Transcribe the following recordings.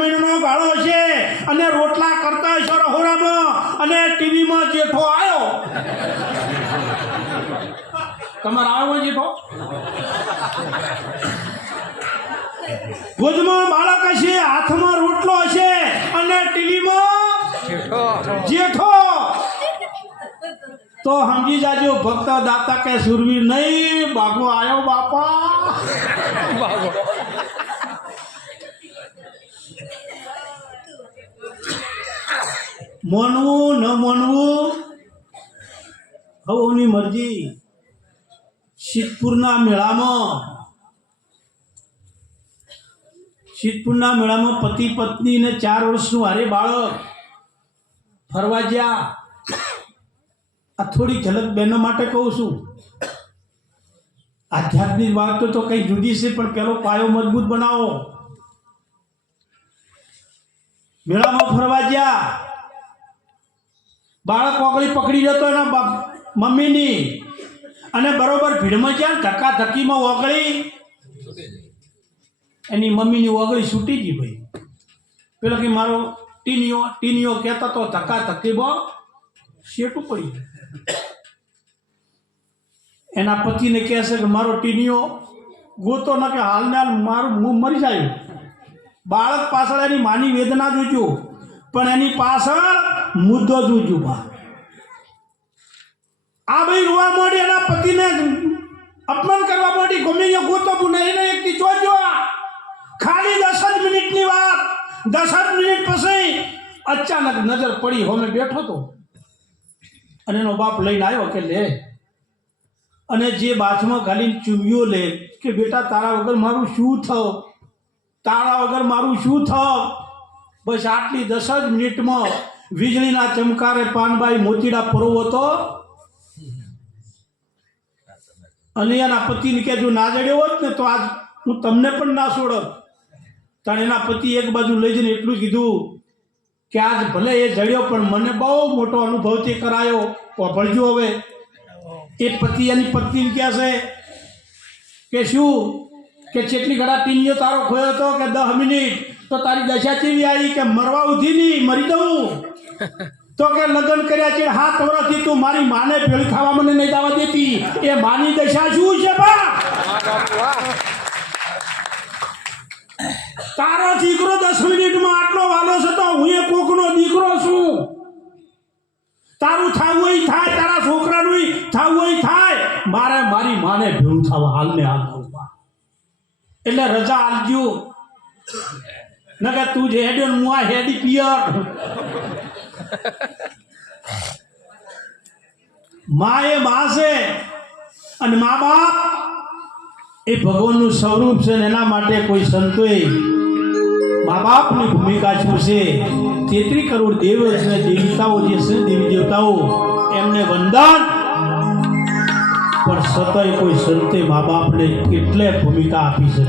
મહિનાનો ગાળો છે અને રોટલા કરતા હશો રહોરામાં અને ટીવીમાં જેઠો આવ્યો. તમારે આવ્યો જેઠો? ગોદમાં બાળક હશે, હાથમાં રોટલો હશે અને ટીવીમાં જેઠો. તો સમજી જાજો ભક્ત દાતા કે સુરવીર નહીં, બાગો આવ્યો બાપા. માનવું ન માનવું હવની મરજી. સિદ્ધપુરના મેળામાં પતિ પત્ની ને 4 વર્ષનું હારે બાળક ફરવા ગયા. આ થોડી ઝલક બહેનો માટે કહું છું. આધ્યાત્મિક વાત તો કઈ જુદી છે, પણ પેલો પાયો મજબૂત બનાવો. મેળામાં ફરવા ગયા, બાળક ઓગળી પકડી જતો એના મમ્મીની, અને બરોબર ભીડમાં ગયા, ધક્કા ધક્કીમાં ઓગળી એની મમ્મીની ઓગળી છૂટી ગઈ. ભાઈ પેલો કે મારો ટીનીઓ કહેતો તો ધક્કા ધક્કીમાં શેટું પડી. એના પતિને કહે છે કે મારો ટીનીઓ ગોતો ન કે હાલને હાલ મારું મું મરી જાય. બાળક પાછળ એની માની વેદના જોજો, પણ એની પાછળ મુદ્દો જોજો. આ ભાઈ રોવા માંડી, એના પતિને અપમાન કરવા માંડી. ગમે ગોતો નહીં એકથી જોજો. ખાલી 10 જ મિનિટની વાત. 10 મિનિટ પછી અચાનક નજર પડી, હોમે બેઠો તો અને એનો બાપ લઈને આવ્યો કે લે, અને જે બાથમાં ગાલીને ચૂમ્યો લે કે બેટા તારા વગર મારું શું થયું, તારા વગર મારું શું થયું. બસ આટલી 10 જ મિનિટમાં વીજળીના ચમકારે પાનબાઈ મોતીડા પરોવો તો, અને એના પતિને કે જો ના જડ્યો હોત ને તો આજ હું તમને પણ ના છોડત. તાણ એના પતિ એક બાજુ લઈ જઈને એટલું કીધું કે આજ ભલે એ જડ્યો પણ મને બહુ મોટો અનુભવથી કરાયો. ભળજો હવે. એ પતિ એની પત્નીને કહે છે કે શું કે કેટલી ઘડા ટીનીઓ તારો ખોયો હતો કે 10 મિનિટ, તો તારી દશા કેવી આવી કે મરવા ઉધી નહીં, મરી દઉં. તો કે લગ્ન કર્યા છે 7 વર્ષથી તું મારી માને ભેળ ખાવા મને નહીં દાવા દેતી. એ માની દશા શું છે બા? તારો દીકરો 10 મિનિટમાં આટલો વાલો છે તો હું એ કોકનો દીકરો છું. તારું થાવું હોય થાય, તારા છોકરાનું થાવું હોય થાય, મારે મારી માને ભેળું થવા હાલને હાલ. એટલે રજા આલજો ન કે તું જે હેડ્યો હું આ હેડી પિયર. મા એ મા છે અને મા બાપ એ ભગવાનનું સ્વરૂપ છે. એના માટે કોઈ સંતોએ મા બાપની ભૂમિકા શું છે, 33 કરોડ દેવ છે, દેવતાઓ જે છે દેવી દેવતાઓ એમને વંદન. પણ છતાંય કોઈ સંતે મા બાપને કેટલે ભૂમિકા આપી છે.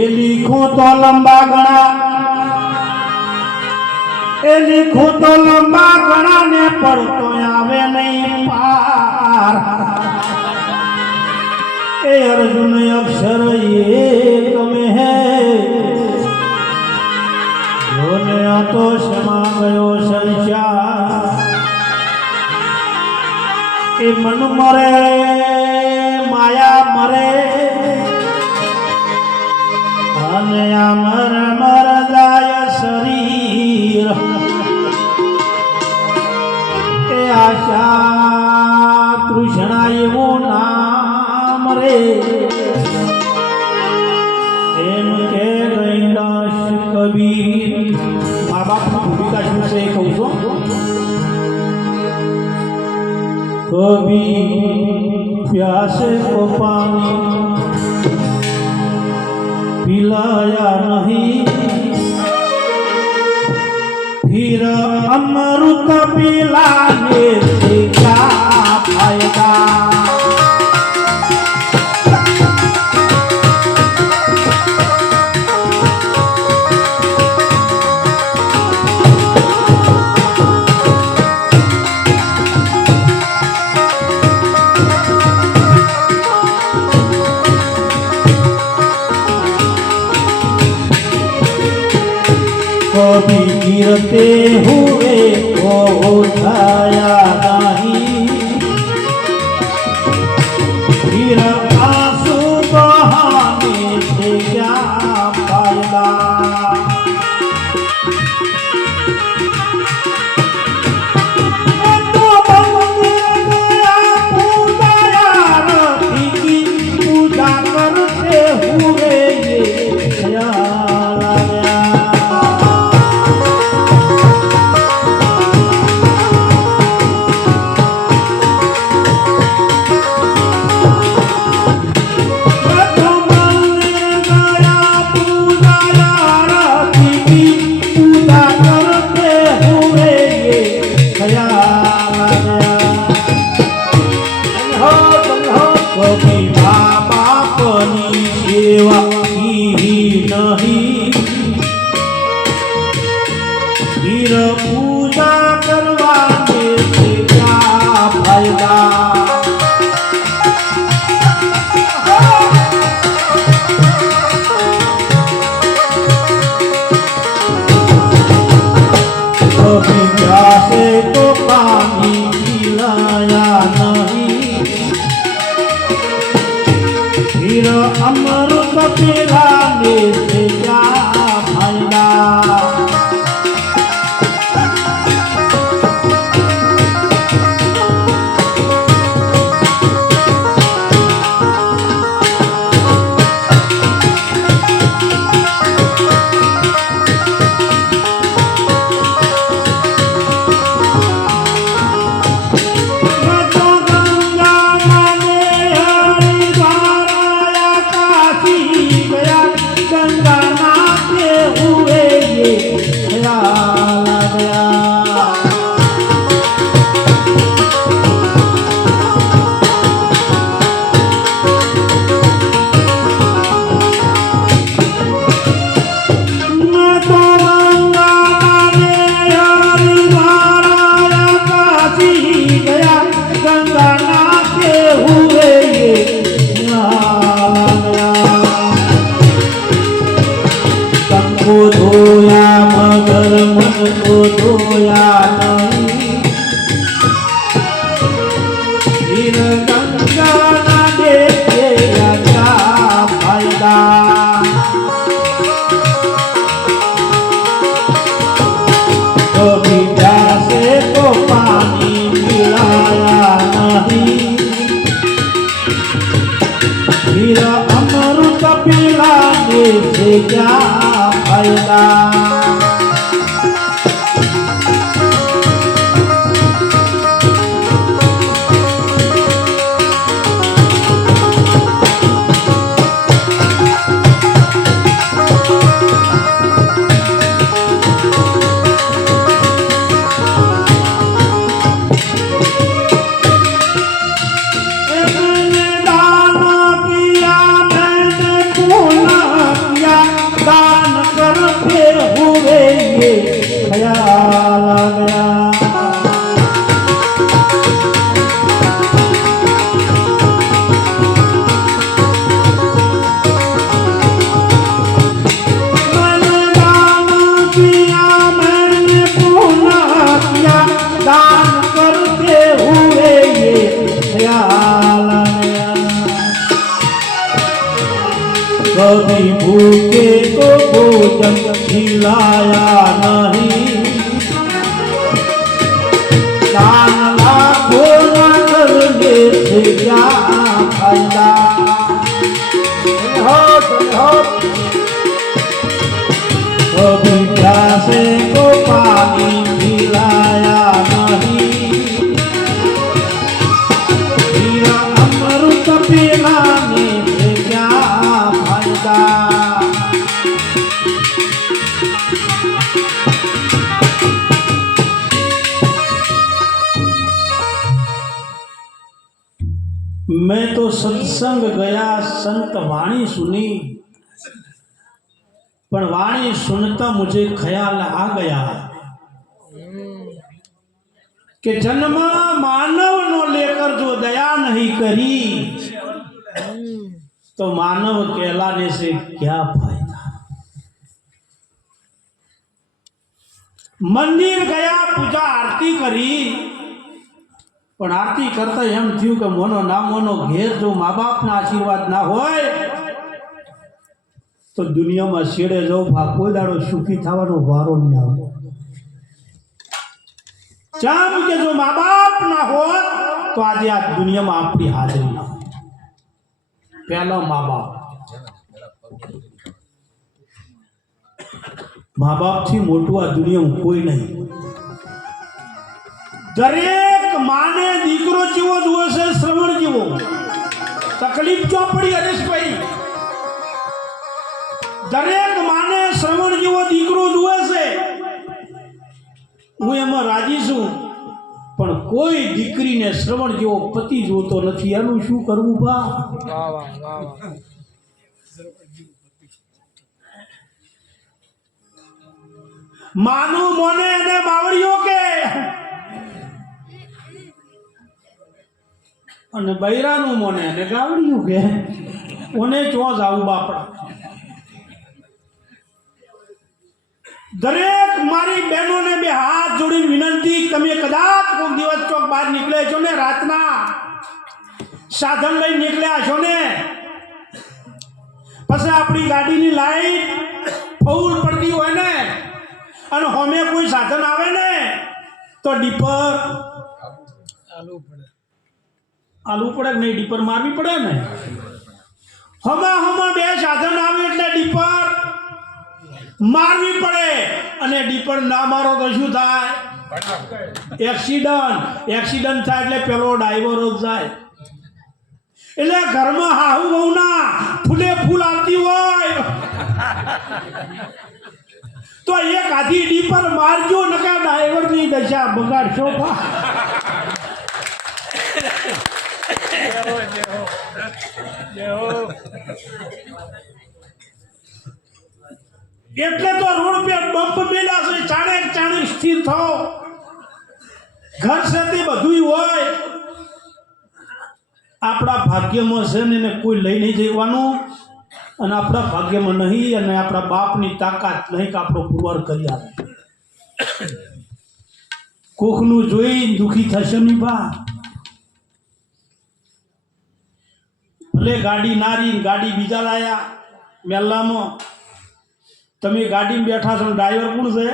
એ લીખો તો લંબા ગણા, એ લીખો તો લંબા ગણા ને પડતો આવે નહીં પાર. એ અર્જુન અક્ષર એ તમે હે જોને તો સમા ગયો સંસાર. એ મન મરે માયા મરે અને આ મર જાય શરીર. એ આશા તૃષ્ણા એવું નામ રે એમ કે ગઈદાસ કબીર. મા બાપની ભૂમિકા શું છે એ કહું છું. कभी प्यासे को पानी पिलाया नहीं, फिर अमृत पिलाने से क्या फायदा. कभी गिरते हुए वो उठाया नहीं, फिर आंसू बहाने से क्या फायदा। पूजा करते हुए ये ख्याल आया। पूजा करवाने से क्या फायदा। कभी प्यासे तो पानी पिलाया नहीं, फिर अमृत पिलाने से क्या फायदा। को धोया मगर मन को धोया नहीं, फिर गंगा ना देखे क्या फायदा। कभी प्यासे को पानी पिलाया नहीं, फिर अमृत पिलाने से क्या फायदा। कभी भूखे को भोजन खिलाया नहीं, दान लाखों न करने से क्या फायदा। कभी प्यासे को पानी पिलाया नहीं, फिर अमृत पिलाने से क्या फायदा। मैं तो सत्संग गया, संत वाणी सुनी, पर वाणी सुनता मुझे ख्याल आ गया कि जन्म मानव नो लेकर जो दया नहीं करी तो मानव कहलाने से क्या फायदा। મંદિર ગયા, પૂજા આરતી કરી, પણ આરતી કરતા એમ થયું કે મોનો ના મોનો ઘેર જો મા બાપના આશીર્વાદ ના હોય તો દુનિયામાં છેડે જવું કોઈ દાડો સુખી થવાનો વારો નહીં આવે. ચામ કે જો મા બાપ ના હોત તો આજે આ દુનિયામાં આપણી હાજરી ના હોય. પહેલો મા બાપ. મા બાપ થી મોટું આ દુનિયામાં કોઈ નહીં. દરેક માને દીકરો જેવો જુએ છે, શ્રવણ જેવો. તકલીફ ચોપડી હરેશભાઈ, દરેક માને શ્રવણ જેવો દીકરો જુએ છે. હું એમાં રાજી છું, પણ કોઈ દીકરીને શ્રવણ જેવો પતિ જોતો નથી. એનું શું કરવું બા? માનું મોને અને બાવળીઓ કે અને બૈરાનું મોને અને ગાવડિયું કે ઓને ચો જાવું બાપડા. દરેક મારી બહેનોને બે હાથ જોડીને વિનંતી, તમે કદાચ કોઈ દિવસ ચોક બહાર નીકળે છો ને, રાતના સાધન લઈને નીકળ્યા છો ને, પછી આપણી ગાડીની લાઈટ ફૂલ પડતી હોય ને અને હોમે કોઈ સાધન આવે ને તો ડીપર આલુ પડે કે નહીં? ડીપર મારવી પડે ને. હમા બે સાધન આવે એટલે ડીપર મારવી પડે. અને ડીપર ના મારો તો શું થાય? એક્સિડન્ટ થાય. એટલે પેલો ડ્રાઈવર જ જાય. એટલે ઘરમાં હાહુ બહુના ફૂલે ફૂલ આવતી હોય તો એક આધી ડીપર મારજો, નકા ડ્રાઈવરની દશા બગાડશો. એટલે તો રોડ पे બમ્પ મેલા છે. ચાણે સ્થિર થાઓ. ઘર સાથે બધું હોય. આપણા ભાગ્યમાં છે ને કોઈ લઈ નહીં જવાનું, અને આપણા ભાગ્યમાં નહીં, અને આપણા બાપની તાકાત નહીં કે આપણો પુરવાર કરી આવે. કોકનું જોઈ દુખી થશે નહીં બા. ભલે ગાડી નારી, ગાડી બીજા લાયા મેલામાં. તમે ગાડીમાં બેઠા છો, ડ્રાઈવર કોણ છે?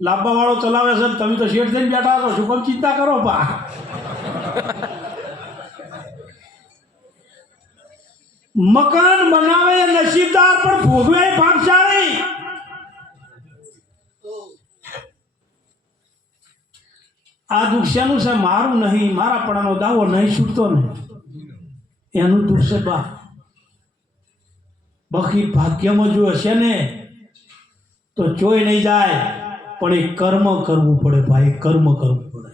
લાંબા વાળો ચલાવે છે, તમે તો શેઠ થઈને બેઠા છો. શું કેમ ચિંતા કરો બા? મકાન બનાવે નસીબદાર, પણ ભોગવે ભાગશાળી. આ દુઃખ શેનું છે? મારું નહીં, મારા પડાનો દાવો નહીં છૂટતો ને એનું દુઃખ છે બા. બાકી ભાગ્યમાં જો હશે ને તો જોઈ નહીં જાય, પણ એ કર્મ કરવું પડે ભાઈ. કર્મ કરવું પડે.